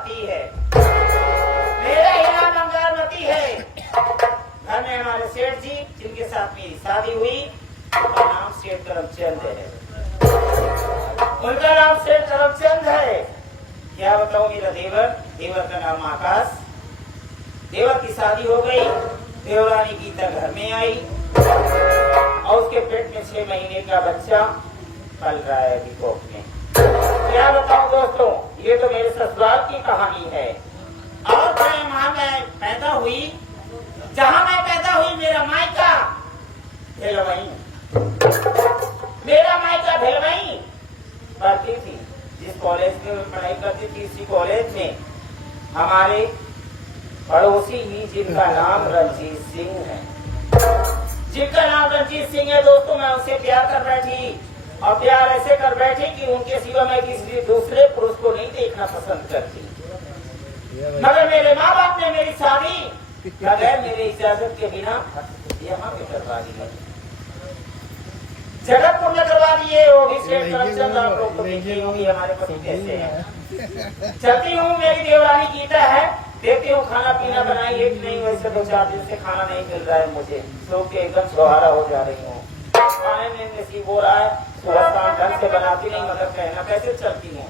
मती है, मेरा हीरा मंगलमती है। घर में हमारे सेठ जी जिनके साथ मेरी शादी हुई, उनका नाम सेठ करमचंद है। उनका नाम सेठ करमचंद है। क्या बताऊं, मेरा देवर का नाम आकाश। देवर की शादी हो गई, देवरानी गीता घर में आई और उसके पेट में 6 महीने का बच्चा पल रहा है अभी कोख में। क्या बताऊं दोस्तों, ये तो मेरे ससुराल की कहानी है। और वहां मैं पैदा हुई, जहां मैं पैदा हुई मेरा मायका भेलवई, मेरा मायका भेलवई। पढ़ती थी जिस कॉलेज में मैं पढ़ाई करती थी, इसी कॉलेज में हमारे पड़ोसी ही जिनका नाम रंजीत सिंह है, जिनका नाम रंजीत सिंह है दोस्तों, मैं उससे प्यार कर बैठी और प्यार ऐसे कर बैठी कि उनके सिवा मैं किसी दूसरे पुरुष को नहीं देखना पसंद करती। मगर मेरे माँ बाप ने मेरी शादी बगैर मेरी इजाजत के बिना यहाँ पे करवा दी है, जगतपुर में करवा दिए। वो भी सेठ करमचंद, आप लोग तो देखे होंगे हमारे पति कैसे हैं। चलती हूँ, मेरी देवरानी गीता है, देखती हूँ खाना पीना बनाई है कि नहीं। वैसे 2-4 दिन से खाना नहीं मिल रहा है मुझे, सो के एकदम सुहारा हो जा रही हूँ। खाने में नसीब हो रहा है, सुबह शाम ढंग से बनाती नहीं, मगर कहना कैसे चलती हूँ।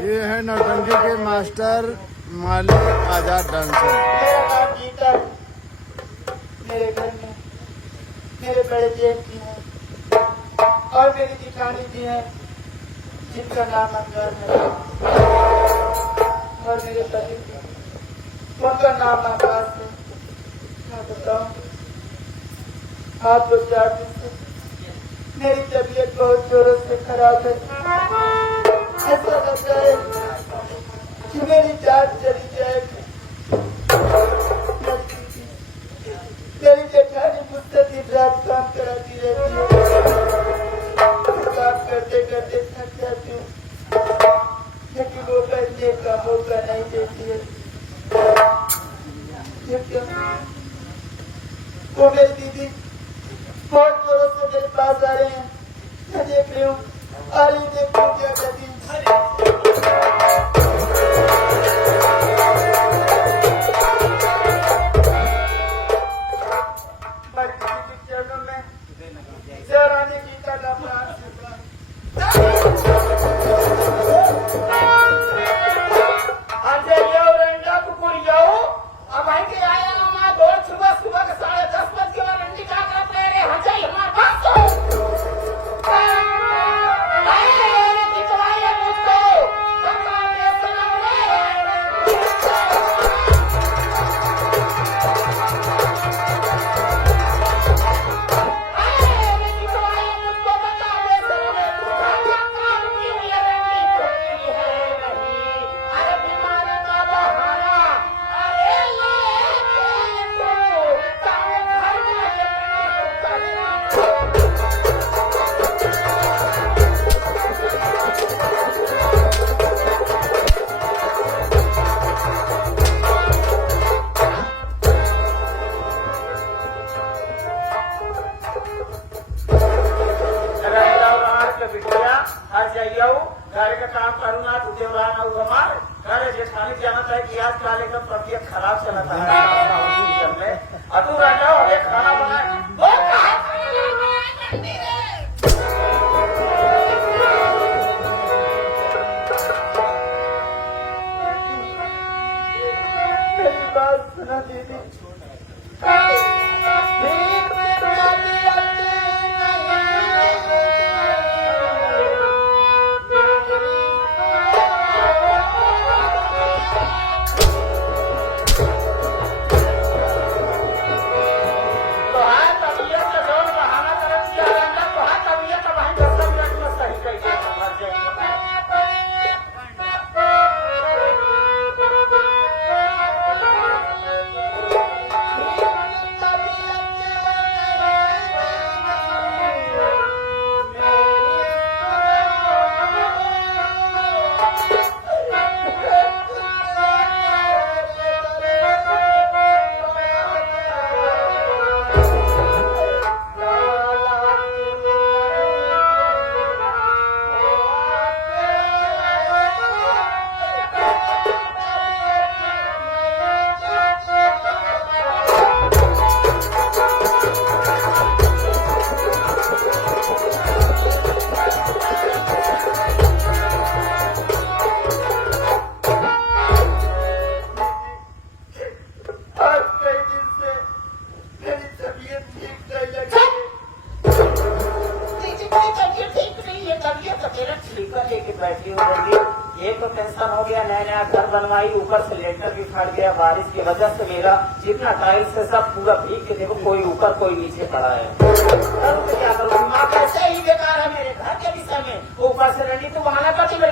ये है नौटंकी के मास्टर मालिक आजाद डांसर। मेरा नाम गीता है। मेरे घर में मेरे बड़े जेठ जी हैं और मेरी जिठानी जी हैं जिनका नाम अंगार है, और मेरे पति उनका नाम आकाश है। मैं बताऊं, आज 2-4 दिन से मेरी तबीयत बहुत जोरों से खराब है। ऐसा लगता है कि मेरी जान चली जाएगी। मेरी जेठानी मुझसे दिन रात काम कराती रहती है, काम करते करते थक जाती हूँ, लेकिन वो करने का मौका नहीं देती है। वो मेरी दीदी बहुत जोरों से मेरे पास आ रहे हैं, मैं देख रही हूँ, आ रही देखो क्या कहती है। नाम करुणा तू देवरा ना हमार अरे जेठानी जाना था कि आज काल एकदम तबियत खराब चला था अतु रहा और एक खाना बनाए मेरी बात सुना दीदी बनवाई ऊपर से लेंटर भी फट गया बारिश की वजह से मेरा जितना टाइल्स है सब पूरा भीग के देखो कोई ऊपर कोई नीचे पड़ा है करूँ तो क्या करूँ माँ कैसे ही बेकार है मेरे घर के विषय में ऊपर से रही तो वहां का चले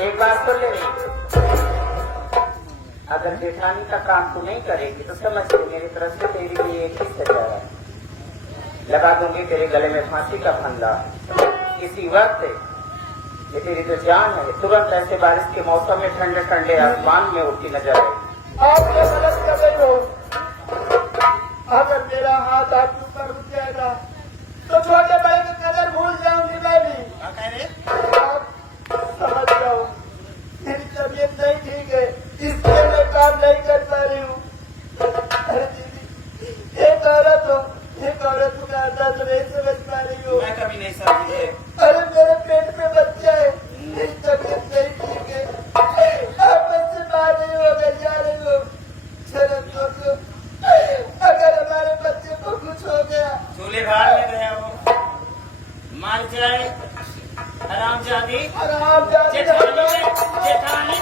एक बात सुन ले अगर जेठानी का काम तू नहीं करेगी तो समझ ले मेरी तरफ से तेरे लिए एक ही सजा है लगा दूंगी तेरे गले में फांसी का फंदा इसी वक्त ये तेरी जो जान है तुरंत ऐसे बारिश के मौसम में ठंडे ठंडे आसमान में उड़ती नजर आएगी आप ये गलत कर रहे हो अगर मेरा हाथ आपके ऊपर उठ जाएगा तो छोटे भाई की कदर भूल जाऊंगी मैं भी आप समझ जाओ मेरी तबीयत नहीं ठीक है इसलिए मैं काम नहीं कर पा रही हूँ अरे दीदी एक औरत को मैं अंदाज नहीं समझ पा रही हूँ मैं कभी नहीं समझी अरे मेरे पेट में बच्चा है मेरी तबीयत नहीं ठीक है आप मुझसे बाहर नहीं हो गए जा रही हो शर्म सोचो अगर हमारे बच्चे को कुछ हो गया चूल्हे भार में गया वो मार जाए आराम जादी जेठानी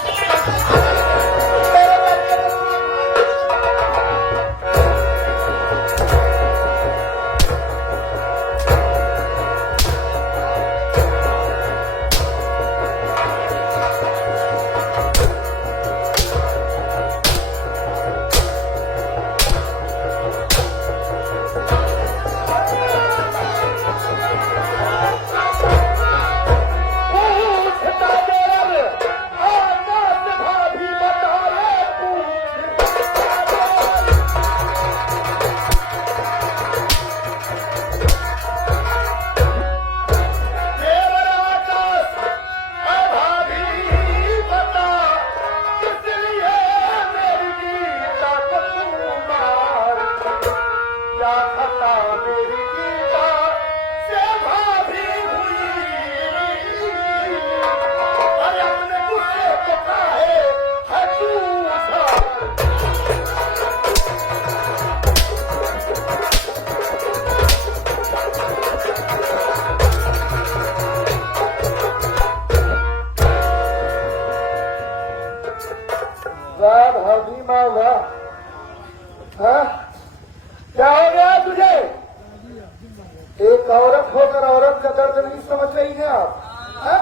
एक औरत होकर औरत का दर्द नहीं समझ रही है आप? हाँ?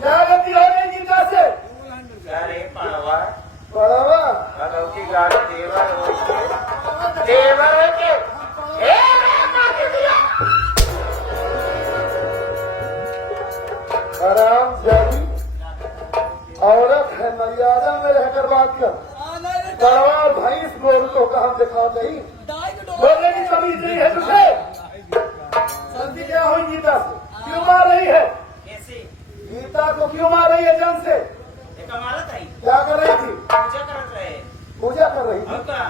क्या गलती हो गई गीता से? अरे पड़वा बड़वा भगवती गाड़ी देवर हो के देवर हो के आराम जाती औरत है, मर्यादा में रहकर बात कर। बड़वा भैंस गोरू तो का हम दिखा नहीं, बोलने की कमी नहीं है तुझे। संधि क्या हुई गीता से? क्यों मार रही है? कैसे गीता को क्यों मार रही है जन से? ये कमाल था क्या कर रही थी? पूजा करत रहे पूजा कर रही थी। और का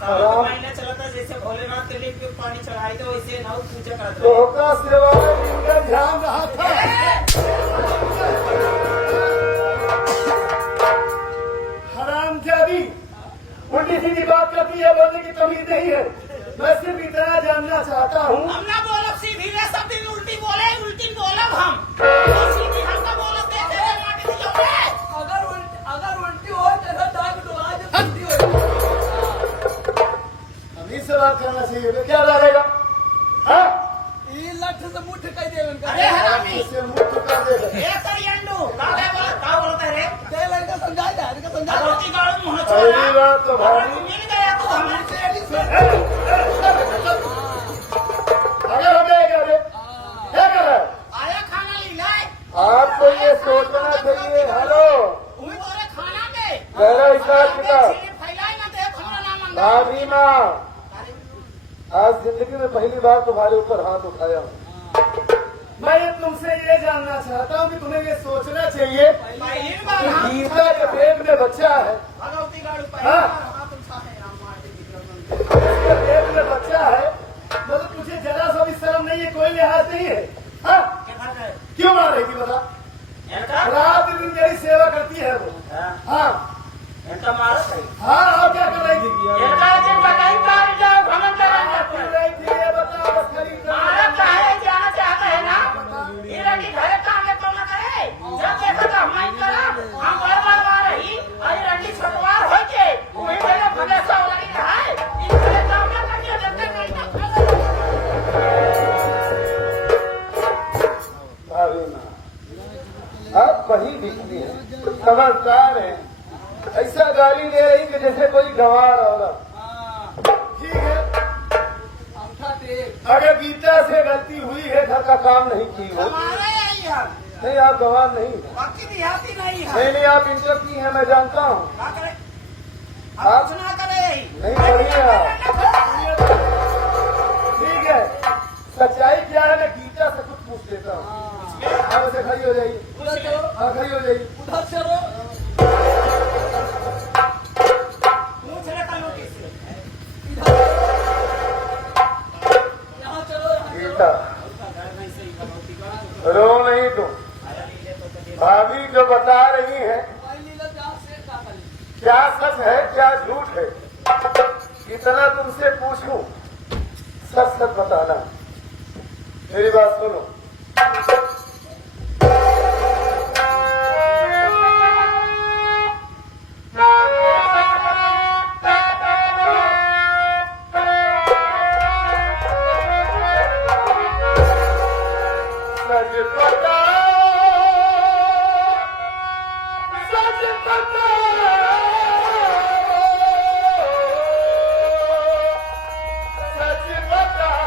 सावन का महीना चला था, जैसे भोलेनाथ के लिए पानी चढ़ाई तो वैसे नाव पूजा करत तो रहे। का सेवा में इनका ध्यान रहा था। हराम जादी उल्टी सीधी बात करती है, बोलने की तमीज नहीं है। मैं सिर्फ इतना जानना चाहता हूँ, हम ना बोलब सीधी रे, सब दिन उल्टी बोले, उल्टी बोलब हम और सीधी हमका बोलब दे दे माटी दियो रे। अगर उल्टी हो तो दाग डुबा दे, उल्टी हो। अभी से बात करना चाहिए तो क्या डालेगा? हाँ? ये लठ से मुठ कह दे उनका। अरे हरामी इससे मुंह चुका देगा। ए करियंडू का बोलता है रे? दे लड़का समझा दे, इनका समझा दे। भगवती गाड़ी मुंह पहली छोड़ा बात तो भारी, तू मिल गया तू हमें अगर हो जाएगा रे, क्या कर रहा है? आया खाना ले लाए आपको ये सोचना चाहिए। हेलो, उही तोरे खाना में गहरा हिसाब किताब। फैलाई ना दे खाना ना मंगा। भाभी माँ, आज जिंदगी में पहली बार तुम्हारे ऊपर हाथ उठाया हूँ। मैं तुमसे ये जानना चाहता हूँ कि तुम्हें ये सोचना चाहिए, पहली बार हम गीता के पेट में बच्चा है, भगवती गाड़ी हाँ। हाथ उठाए राम मार दे। उसके पेट में बच्चा है, मतलब तुझे जरा सा भी शर्म नहीं है, कोई लिहाज नहीं है। हाँ? क्या खा रहे? क्यों मार रही थी बता? इनका रात दिन मेरी सेवा करती है वो। हाँ, हाँ इनका मारा सही। हाँ, और क्या कर रही थी? इनका दिन बताई मार जाओ घमंड क्या कर कर रही थी ये बताओ, बस खरीद मारा चाहे जाना चाहते हैं ना, ये लड़की घरे काम में तो ना करे। जब देखो तो हम नहीं करा, हम बार बार मार रही और ये लड़की छटवार हो के वही जगह भगेसा हो लगी है। इनके काम में लगी जब तक नहीं भाभी माँ, आप वही दिखती है, समझदार है, ऐसा गाली दे रही कि जैसे कोई गंवार औरत। ठीक है, अंगूठा टेक। अगर गीता से गलती हुई है, घर का काम नहीं की हो, हमारे यही है, नहीं आप गंवार नहीं है। बाकी देहाती नहीं है। नहीं नहीं, आप इंटर की है, मैं जानता हूँ। क्या करे? आप कुछ ना करे यही। नहीं पढ़ी आप। ठीक है, सच्चाई क्या है, मैं गीता से कुछ पूछ लेता हूँ। आप से खड़ी हो जाइए। उधर चलो, हाँ, खड़ी हो जाइए। उधर चलो। पूछ ले कल नोटिस से। इधर यहाँ चलो, यहाँ चलो। गीता, रो नहीं तुम। भाभी जो बता रही है, मोबाइल लीला जहाँ से का करी। क्या सच है क्या झूठ है, इतना तुमसे पूछूं, सच सच बताना। मेरी बात सुनो। सच बताओ, सच बताओ, सच बताओ।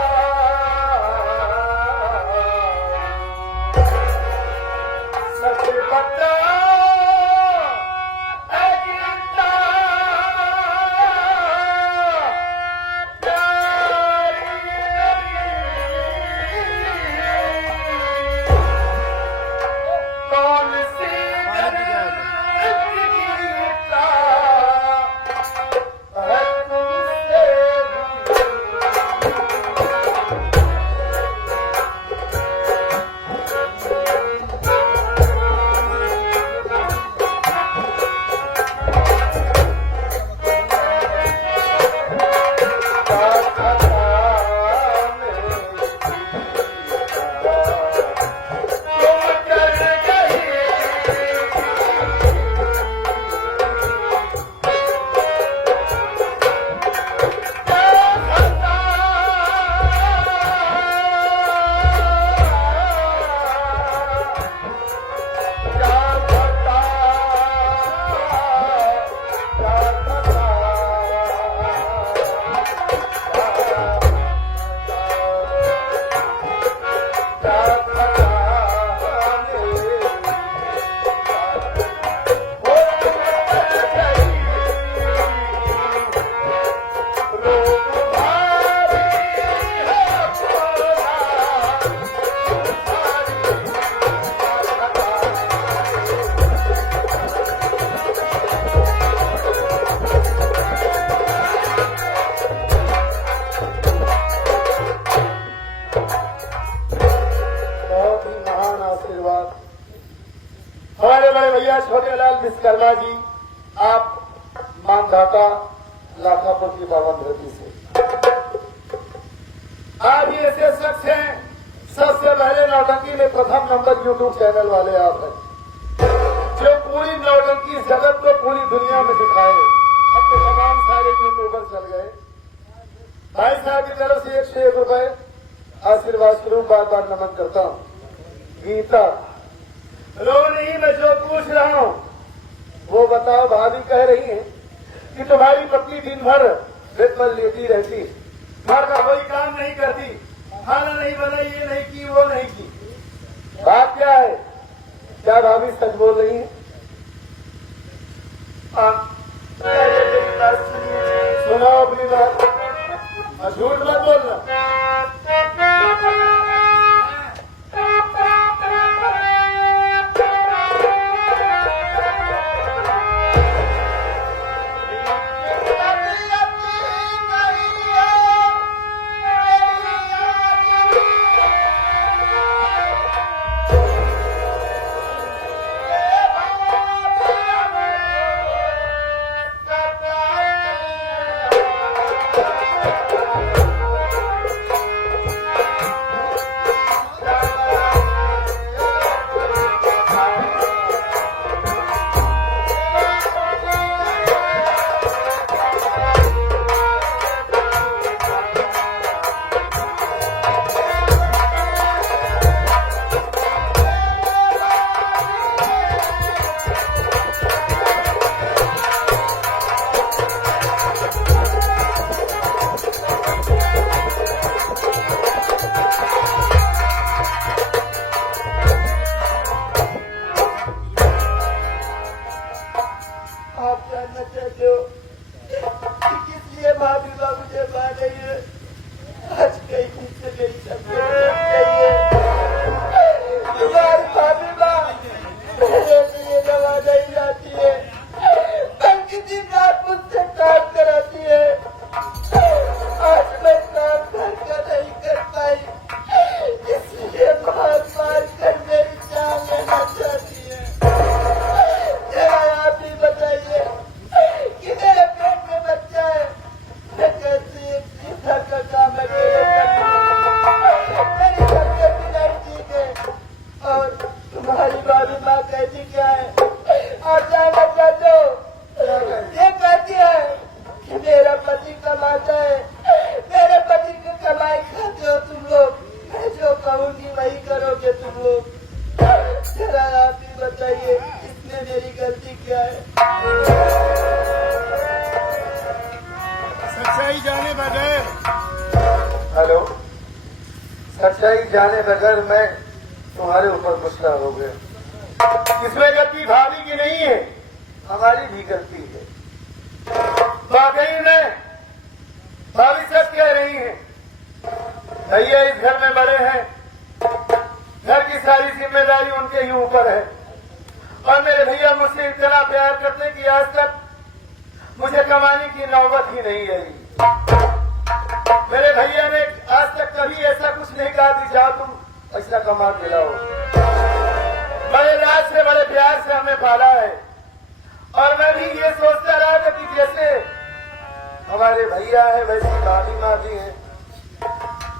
भैया छोटेलाल विश्वकर्मा जी, आप मानदाता लाखापुर की पावन धरती से। आप ये ऐसे शख्स हैं, सबसे पहले नौटंकी में प्रथम नंबर यूट्यूब चैनल वाले आप हैं, जो पूरी नौटंकी जगत को पूरी दुनिया में दिखाए। अब तो तमाम सारे यूट्यूबर चल गए। भाई साहब की तरफ से 101 रुपए आशीर्वाद स्वरूप बार बार नमन करता हूँ। गीता, रो नहीं, मैं जो पूछ रहा हूँ वो बताओ। भाभी कह रही है कि तुम्हारी पत्नी दिन भर बेड पर लेटी रहती, घर का कोई काम नहीं करती, खाना नहीं बनाई, ये नहीं की, वो नहीं की। बात क्या है? क्या भाभी सच बोल रही है? मेरी बात सुनिए। सुनाओ अपनी बात, झूठ मत बोलना। आप जानना चाहते हो कि किस लिए भाभी बाबू मुझे बात रही है? आज कई दिन से मेरी तबीयत नहीं है। तुम्हारी भाभी माँ मेरे लिए दवा नहीं लाती है, बल्कि दिन रात मुझसे काम कराती है। आज मैं काम घर का नहीं कर पाई, इसलिए मार मार कर मेरी जान लेना चाहती है। जरा आप ही बताइए कि मेरे पेट में बच्चा है, मैं कैसे एक सीधा का काम अकेले करूं? मेरी तबीयत भी नहीं ठीक है। और तुम्हारी भाभी माँ कहती क्या है? आप जानना चाहते हो? ये कहती है कि मेरा पति कमाता है, मेरे पति की कमाई खाते हो तुम लोग, मैं जो कहूंगी वही करोगे तुम लोग। जरा आप ही बताइए इसमें मेरी गलती क्या है? सच्चाई जाने बगैर, हेलो, सच्चाई जाने बगैर मैं तुम्हारे ऊपर गुस्सा हो गया। इसमें गलती भाभी की नहीं है, हमारी भी गलती है। वाकई में भाभी सच कह रही है। भैया इस घर में बड़े हैं, घर की सारी जिम्मेदारी उनके ही ऊपर है, और मेरे भैया मुझसे इतना प्यार करते कि आज तक मुझे कमाने की नौबत ही नहीं आई। मेरे भैया ने आज तक कभी ऐसा कुछ नहीं कहा कि जाओ तुम ऐसा कमा के लाओ। बड़े लाड से, बड़े प्यार से हमें पाला है, और मैं भी ये सोचता रहा था कि जैसे हमारे भैया है वैसी भाभी माँ भी है,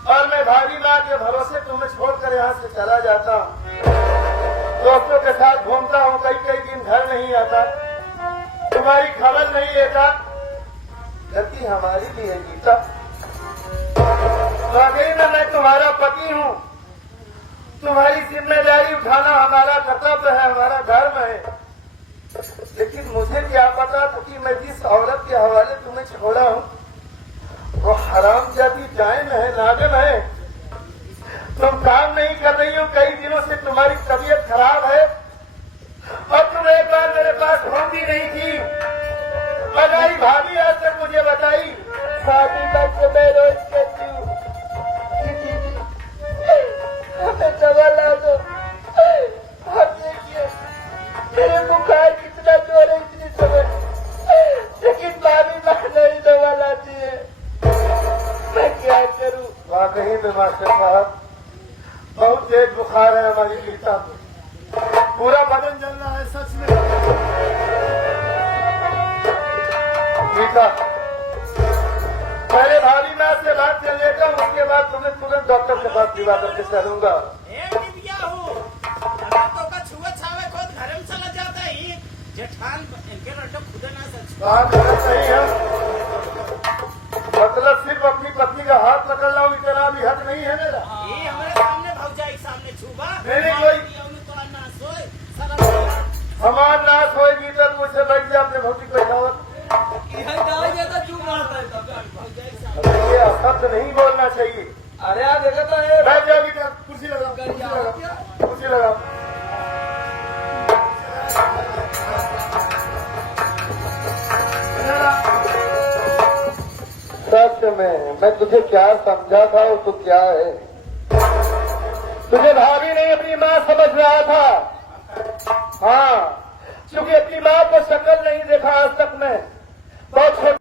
और मैं भाभी माँ के भरोसे तुम्हें छोड़कर यहाँ से चला जाता हूँ, दोस्तों के साथ घूमता हूँ, कई कई दिन घर नहीं आता, तुम्हारी खबर नहीं लेता। गलती हमारी भी है गीता। वाकई में मैं तुम्हारा पति हूँ, तुम्हारी जिम्मेदारी उठाना हमारा कर्तव्य है, हमारा धर्म है। लेकिन मुझे क्या पता था कि मैं जिस औरत के हवाले तुम्हें छोड़ा हूँ वो हरामजादी डायन है, नागिन है। तुम काम नहीं कर रही हो, कई दिनों से तुम्हारी तबीयत खराब है, और तुम एक बार मेरे पास फोन भी नहीं की। बताई भाभी आज तक मुझे बताई। भाभी माँ को मैं रोज कहती हूँ कि दीदी हमें दवा ला दो। आप देखिए मेरे बुखार कितना जोर है इतनी समय, लेकिन भाभी माँ नहीं दवा लाती है। मैं क्या करूँ? वाकई में मास्टर साहब बहुत तेज बुखार है हमारी गीता को। पूरा बदन जल रहा है सच में। मीठा, पहले भाभी मैं आपसे बात कर लेता हूँ, उसके बाद तुम्हें तुरंत डॉक्टर के पास दिवा करके चलूंगा। जेठान इनके लड्डू खुद ना सच बात गलत नहीं है, मतलब सिर्फ अपनी पत्नी का हाथ पकड़ रहा हूँ, इतना भी हक नहीं है मेरा। ये हमारे सामने भौजाई सामने छुबा मेरी कोई हमार नाश होगी तो मुझसे बैठ जाए अपने भौतिक बैठावत। ये शब्द नहीं बोलना चाहिए। अरे यार देखा तो है बैठ जाओ बेटा, कुर्सी लगाओ, कुर्सी लगाओ, कुर्सी लगाओ। सच में मैं तुझे क्या समझा था और तू क्या है। तुझे भाभी नहीं अपनी माँ समझ रहा था। हाँ, क्योंकि अपनी माँ को शक्ल नहीं देखा आज तक मैं।